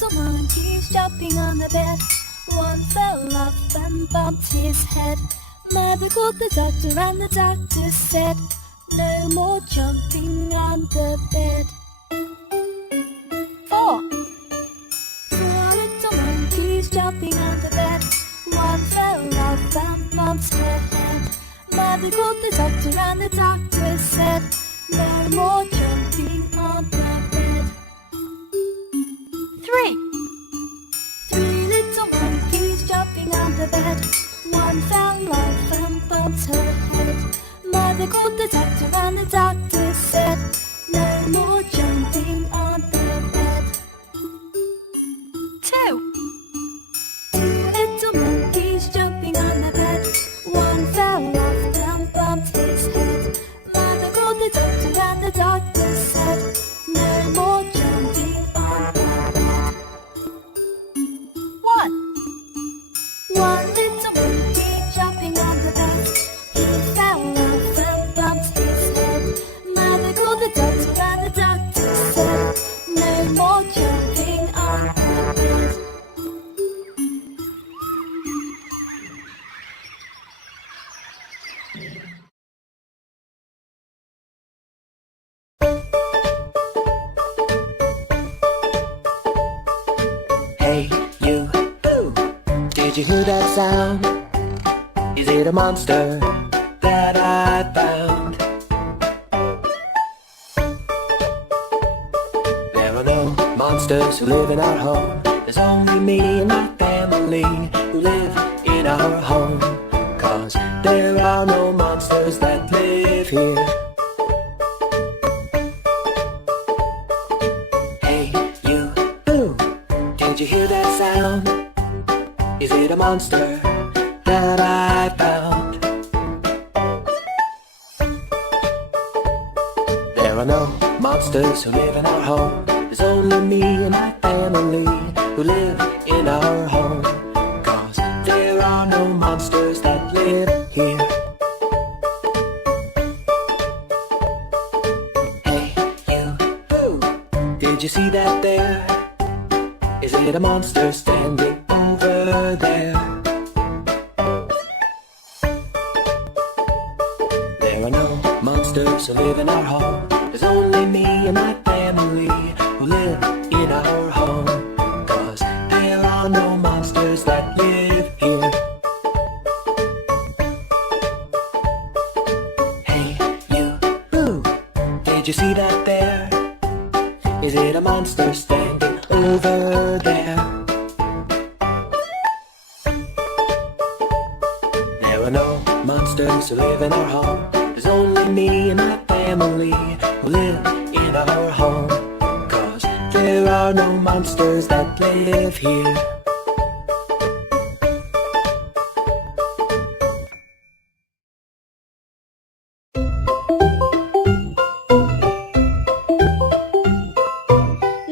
little monkeys jumping on the bed. One fell off and bumped his head. Mother called the doctor and the doctor said, no more jumping on the bed. 4. 4 little monkeys jumping on the bed. One fell off and bumped her head. Mother called the doctor and the doctor said, no more jumping on the bed. 3. 3 little monkeys jumping on the bed. One fell off and bumped her head. Mother called the doctor and the doctor said, no more jumping on the bed. 2. 2 little monkeys jumping on the bed. One fell off and bumped his head. Mother called the doctor and the doctor said, no more jumping on the bed. 1. 1 little monkey jumping on the bed. He fell off and bumped his head. Mother called the doctor and the doctor said, no more jumping on the bed. Hey, you, boo! Did you hear that sound? Is it a monster that I found? There are no monsters who live in our home. There's only me and my family who live in our home. 'Cause there are no monsters that live here. Hey, you, boo! Did you hear that sound? Is it a monster that I found? There are no monsters who live in our home. There's only me and my family who live in our home. 'Cause there are no monsters that live here. Hey, you, boo! Did you see that there? Is it a monster standing over there? There are no monsters who live in our home. There's only me and my family who live in our home. 'Cause there are no monsters that live here. Hey, you, boo! Did you see that there? Is it a monster standing over there? There are no monsters who live in our home. There's only me and my family who live in our home. 'Cause there are no monsters that live here.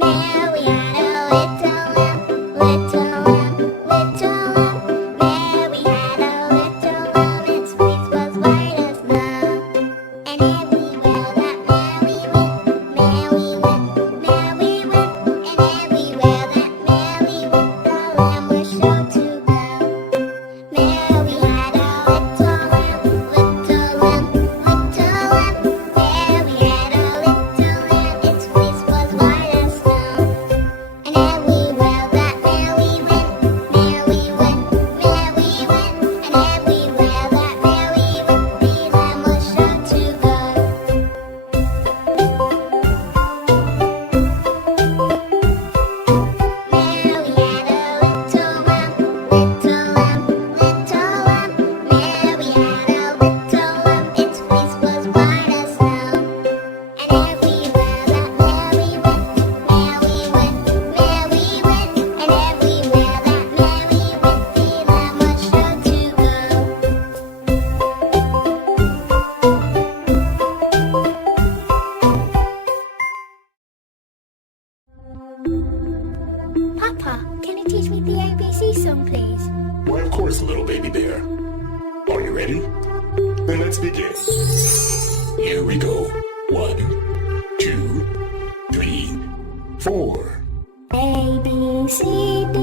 Mary had a little lamb, little lamb, little lamb. Mary had a little lamb, its fleece was white as snow. And everywhere that Mary went, Mary went, Mary went. And everywhere that Mary went, the lamb was sure to go. Mary had a little lamb, little lamb, little lamb. Mary had a little lamb, its fleece was white as snow. And everywhere that Mary went, Mary went, Mary went. And everywhere that Mary went, the lamb was sure to go. Mary had a little lamb, little lamb, little lamb. Mary had a little lamb, its fleece was white as snow. And everywhere that Mary went, Mary went, Mary went. And everywhere that Mary went, the lamb was sure to go. Papa, can you teach me the ABC song, please? Why, of course, little baby bear. Are you ready? Then let's begin. Here we go. 1, 2, 3, 4. A, B, C, D,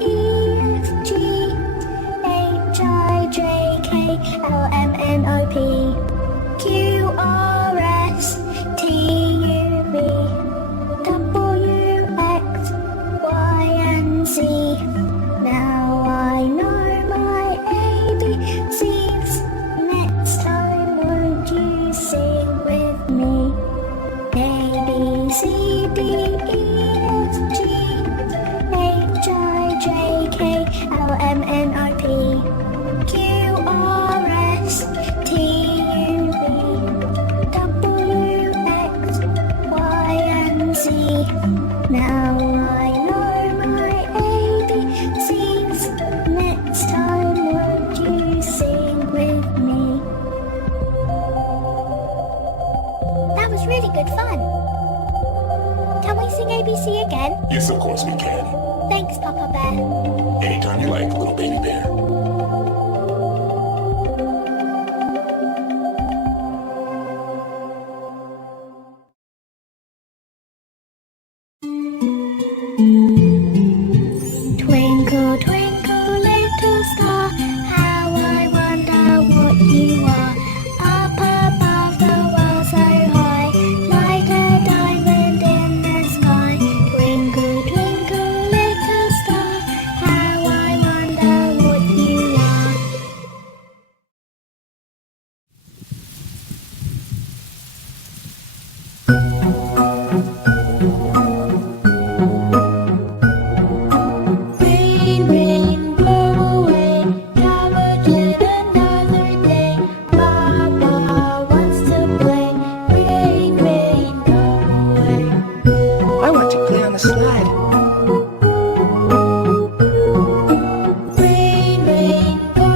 E, F, G, H, I, J, K, L, M, N, O, P, Q, R, S, T, U, V, W, X, Y, and Z. Now I know my ABCs. Next time, won't you sing with me? A, B, C, D, E, F, G, H, I, J, K, L, M, N, O, P, Q, R, S, T, U, V, W, X, Y, and Z. Now I know my ABCs. Next time, won't you sing with me? That was really good fun. Can we sing ABC again? Yes, of course we can. Thanks, Papa Bear. Anytime you like, little baby bear. Twinkle, twinkle, little star, how I wonder what you are. Up above the world so high, like a diamond in the sky. Twinkle, twinkle, little star, how I wonder what you are. Rain, rain, blow away, come again another day. Papa wants to play. Rain, rain, go away. I want to play on the slide. Rain, rain, go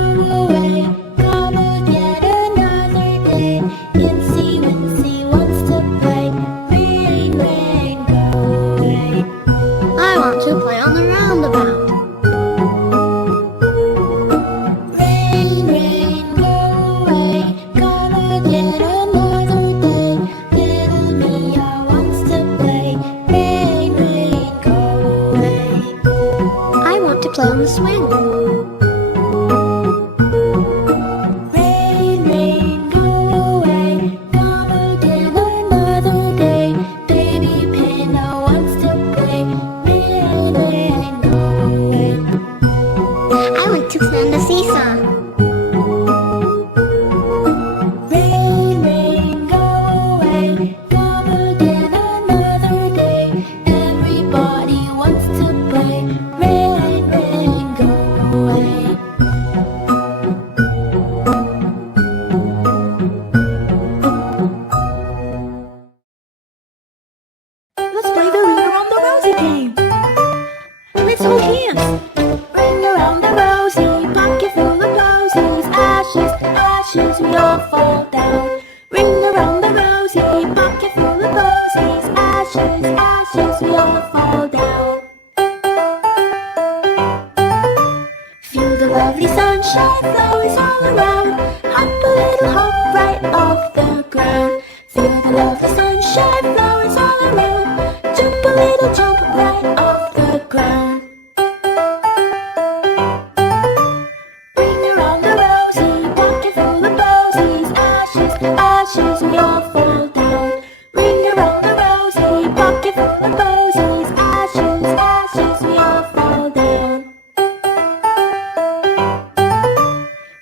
away, come again another day. Incy Wincy wants to play. Rain, rain, go away. I want to play on the roundabout. Rain, rain, go away, come again another day. Little Mia wants to play. Rain, rain, go away. I want to play on the swing. Rain, rain, go away, come again another day. Baby Pinna wants to play. Rain, rain, go away. I want to play on the seesaw. Rain, rain, go away, come again another day. Everybody wants to play. Rain, rain, go away. Let's play the Ring Around the Rosie game. Let's hold hands. Ring around the rosy, pocket full of posies. Ashes, ashes, we all fall down. Ring around the rosy, pocket full of posies. Ashes, ashes, we all fall down. Feel the lovely sunshine flowing all around. Hop a little hop right off the ground. Feel the lovely sunshine flowing all around. Jump a little jump right off the ground. Ring around the rosy, pocket full of posies. Ashes, ashes, we all fall down. Ring around the rosy, pocket full of posies. Ashes, ashes, we all fall down.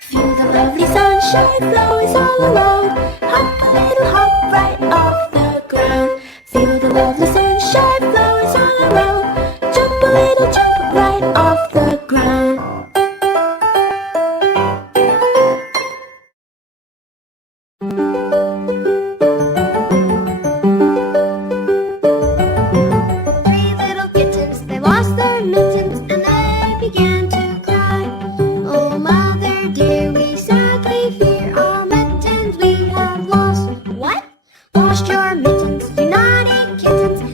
Feel the lovely sunshine flowing all around. Hop a little hop right off the ground. Feel the lovely sunshine flowing all around. Jump a little jump right off the ground. Three little kittens, they lost their mittens and they began to cry. Oh, mother dear, we sadly fear our mittens we have lost. What? Lost your mittens, you naughty kittens.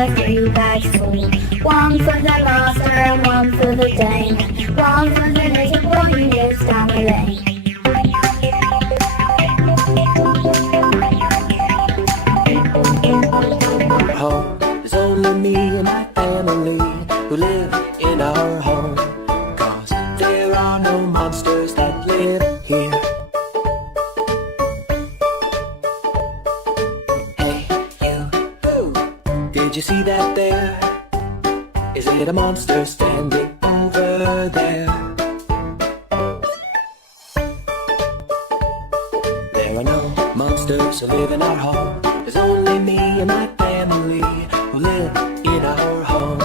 a 3 bags full. One for the master and one for the dame. One for the little boy who lives down the lane. Home, there's only me and my family who live in our home. 'Cause there are no monsters that live here. Hey, you, did you see that there? Is it a monster standing over there? There are no monsters who live in our home. There's only me and my family who live in our home.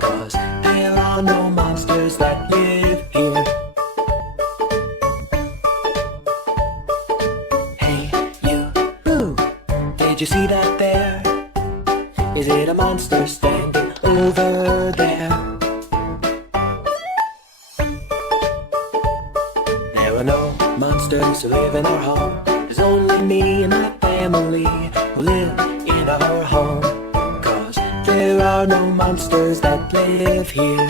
'Cause there are no monsters that live here. Hey, you, did you see that there? Is it a monster standing over there? There are no monsters who live in our home. There's only me and my family who live in our home. 'Cause there are no monsters that live here.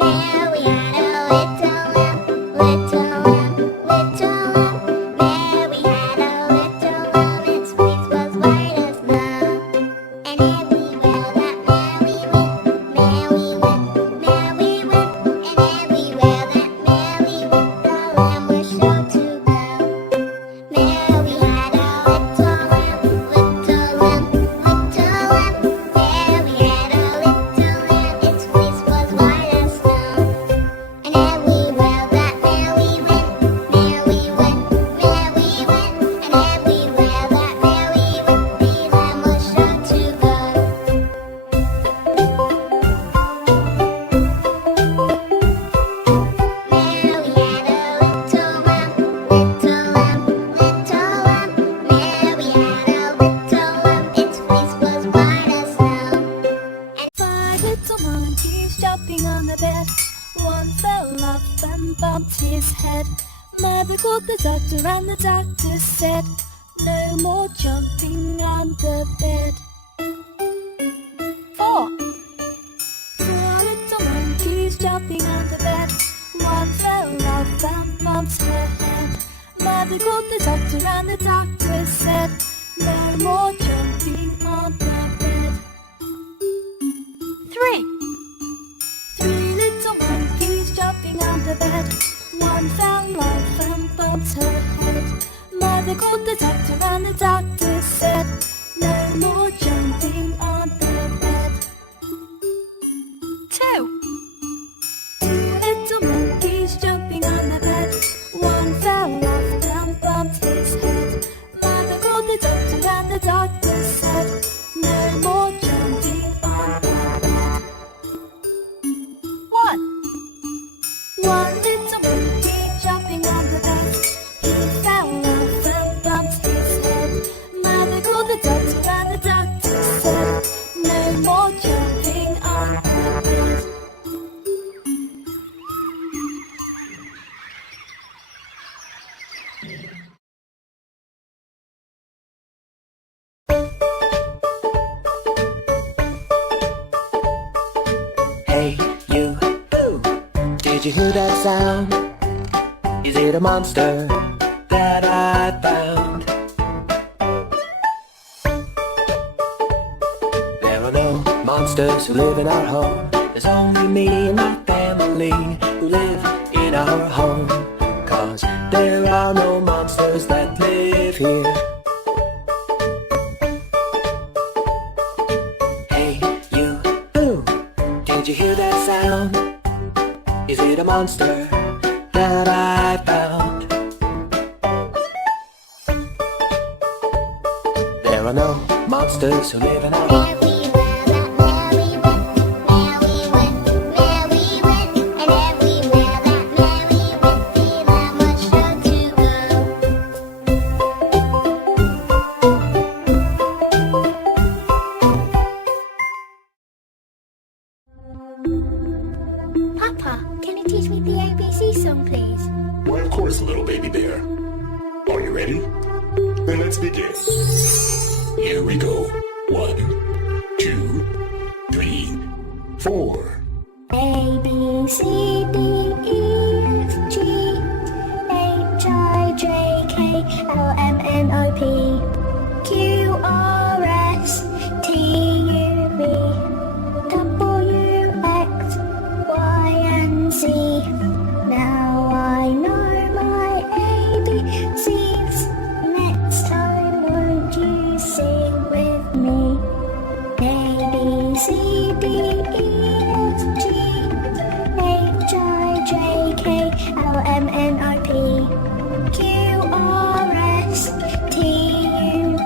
Mary had a little lamb, little lamb, little lamb. Mary had a little lamb, its face was white as snow. And everywhere that Mary went, Mary went, Mary went. And everywhere that Mary went, the lamb was sure to go. Mary had a little lamb, little lamb, little lamb. Mary had a little lamb, its face was white as snow. And everywhere that Mary went, Mary went, Mary went. And everywhere that Mary went, the lamb was sure to go. Mary had a little lamb, little lamb, little lamb. Mary had a little lamb, its face was white as snow. Five little monkeys jumping on the bed. One fell off and bumped his head. Mother called the doctor and the doctor said, no more jumping on the bed. 4 little monkeys jumping on the bed. One fell off and bumped her head. Mother called the doctor and the doctor said, no more jumping on the bed. 3 little monkeys jumping on the bed. One fell off and bumped her head. Mother called the doctor and the doctor said, no more jumping on the bed. 2 little monkeys jumping on the bed. One fell off and bumped his head. Mother called the doctor and the doctor said, no more jumping on the bed. 1 little monkey jumping on the bed. He fell off and bumped his head. Mother called the doctor and the doctor said, no more jumping on the bed. Hey, you, did you hear that sound? Is it a monster that I found? There are no monsters who live in our home. There's only me and my family who live in our home. 'Cause there are no monsters that live here. Hey, you, did you hear that sound? Is it a monster that I found? There are no monsters who live in our home. Everywhere that Mary went, Mary went, Mary went. And everywhere that Mary went, the lamb was sure to go. Papa, can you teach me the ABC song, please? Why, of course, little baby bear. Are you ready? Then let's begin. Here we go. 1, 2, 3, 4. A, B, C, D, E, F, G, H, I, J, K, L, M, N, O, P, Q, R, S, T, U, V, W, X, Y, and Z. Now I know my ABCs. Next time, won't you sing with me? A, B, C, D, E, F, G, H, I, J, K, L, M, N, O, P, Q, R, S, T, U, V,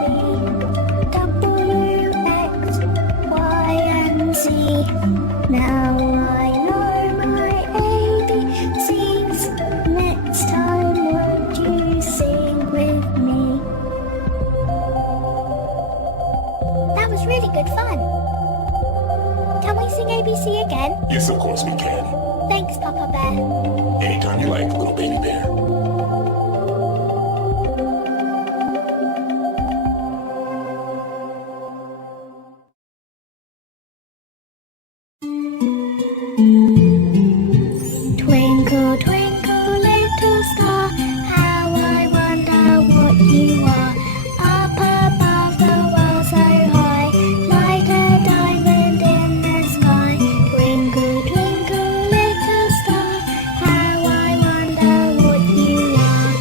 W, X, Y, and Z. Now I know my ABCs. Next time, won't you sing with me? That was really good fun. Can we sing ABC again? Yes, of course we can. Thanks, Papa Bear. Anytime you like, little baby bear. Twinkle, twinkle, little star, how I wonder what you are. Up above the world so high, like a diamond in the sky. Twinkle, twinkle, little star, how I wonder what you are.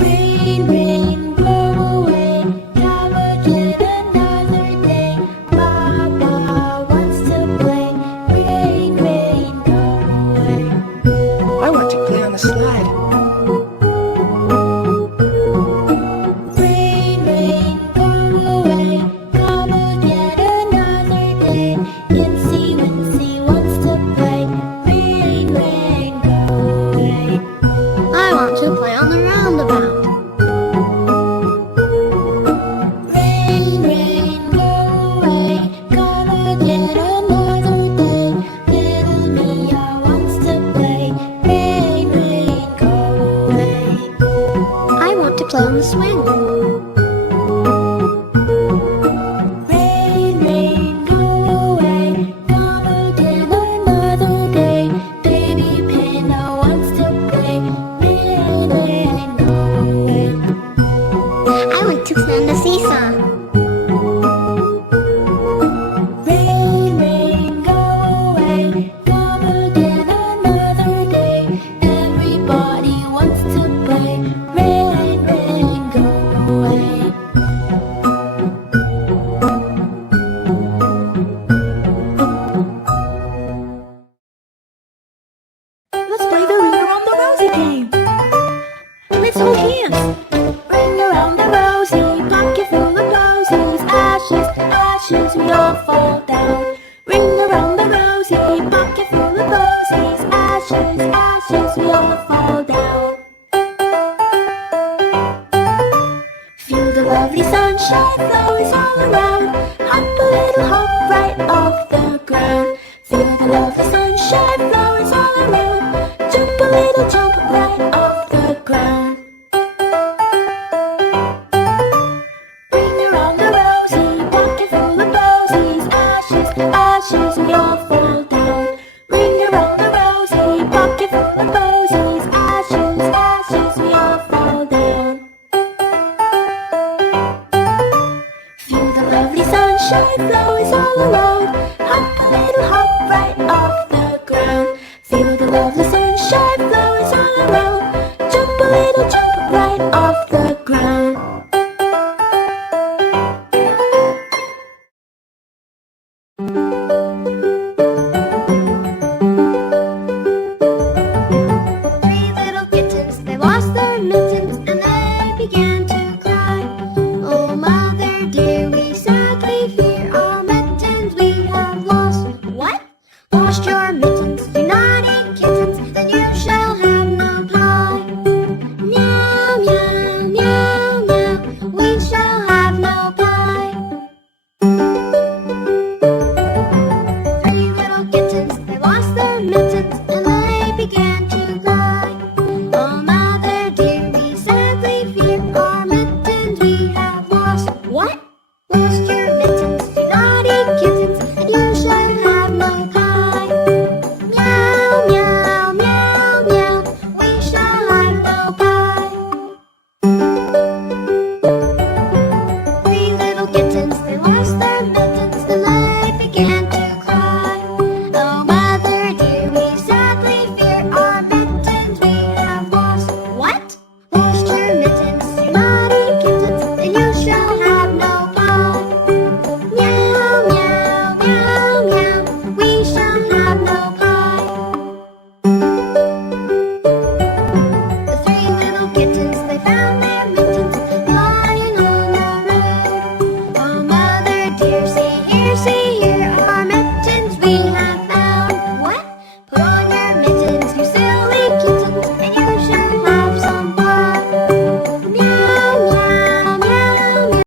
Rain, rain, go away, come again another day. Papa wants to play. Rain, rain, go away. I want to play on the slide. Rain, rain, go away, come again another day. Incy Wincy wants to play. Rain, rain, go away. I want to play on the roundabout. Rain, rain, go away, come again another day. Little Mia wants to play. Rain, rain, go away. I want to play on the swing. Rain, rain, go away, come again another day. Baby Panda wants to play. Rain, rain, go away. I want to play on the seesaw. Rain, rain, go away, come again another day. Everybody wants to play. Rain, rain, go away. Let's play the ring around the rosy game. Let's hold hands. Ring around the rosy, pocket full of posies. Ashes, ashes, we all fall down. Ring around the rosy, pocket full of posies. Ashes, ashes, we all fall down. Feel the lovely sunshine flowers all around. Hop a little hop right off the ground. Feel the lovely sunshine flowers all around. Jump a little jump right off the ground. Ring around the rosy, pocket full of posies. Ashes, ashes, we all fall down. Ring around the rosy, pocket full of posies. Ashes, ashes, we all fall down. Feel the lovely sunshine flowers all around. Hop a little hop right off the ground. Feel the lovely sunshine flowers all around. Jump a little jump right off the ground.